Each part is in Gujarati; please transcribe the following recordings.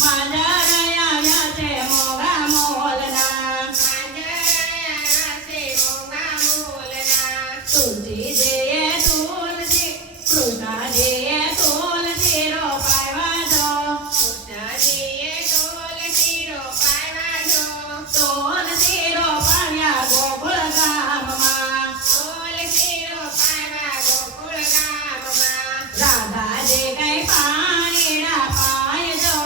માંજર આવ્યા છે મોગા મોલના તુલસીજીએ તુલસી કૃષ્ણજીએ તુલસી રોપાવ્યા જો તુલસી રોપાવ્યા ગોકુળ ગામમાં રાધાજી કઈ પાણીડા પાયજો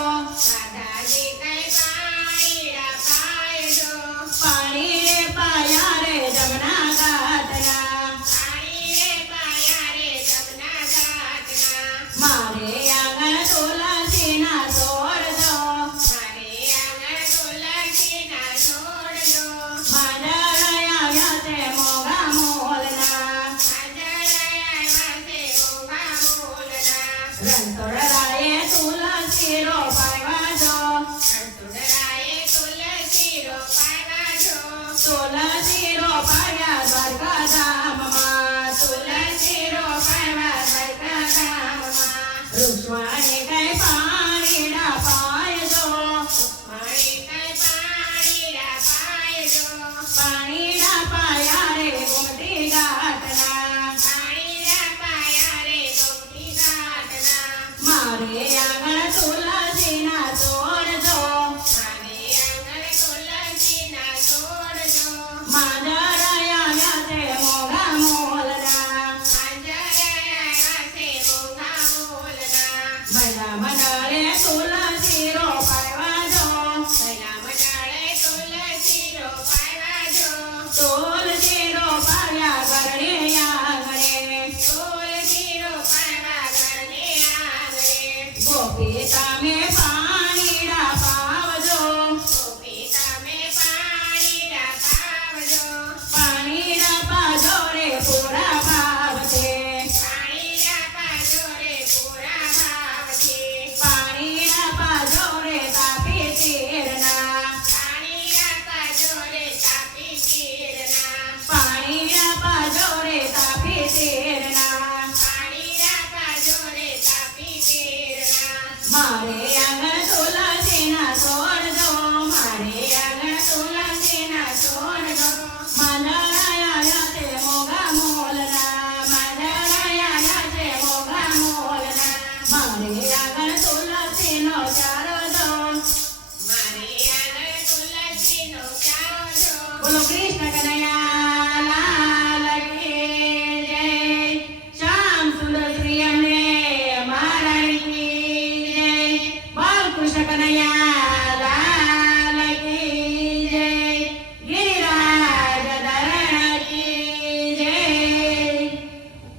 પાણી પાયા રે જમના ઘાટના મારે આંગણ તુલસીના છોડજો માંજર આવ્યા છે મોગા મોલના રણછોડરાયે તુલસી રોપાવ્યા જો તુલસી રોપાવ્યા દ્વારકા ધામમાં તુલસી રોપાવ્યા દ્વારકા ધામમાં રૂક્ષ્મણી કઈ પાણીડા પાયજો પાણીડા પાયા રે ગોમતી ઘાટના મારે આંગણ તુલસીના છોડજો માંજર આવ્યા છે મોગા મોલના મહિલા મંડળે તુલસી રોપાવ્યા જો તુલસી રોપાવ્યા ઘરને આંગણે ગોપી તમે પાણીડા પાવજો પાણીડા પાજો રે પૂરા ભાવથી પાણીડા પાજો રે તાપી તીરના પાણીડા પાજો રે તાપી તીરના મારે આંગણ તુલસીના છોડજો મારે આંગણ તુલસીના છોડજો માંજર આવ્યા છે મોગા મોલના માંજર આવ્યા છે મોગા મોલના મારે આંગણ તુલસીનો ચારોજો બોલો કૃષ્ણ કનૈયા લાલ કી જય શ્યામ સુંદર પ્રિયને મહારાણી કી જય બાલ કૃષ્ણ કનૈયા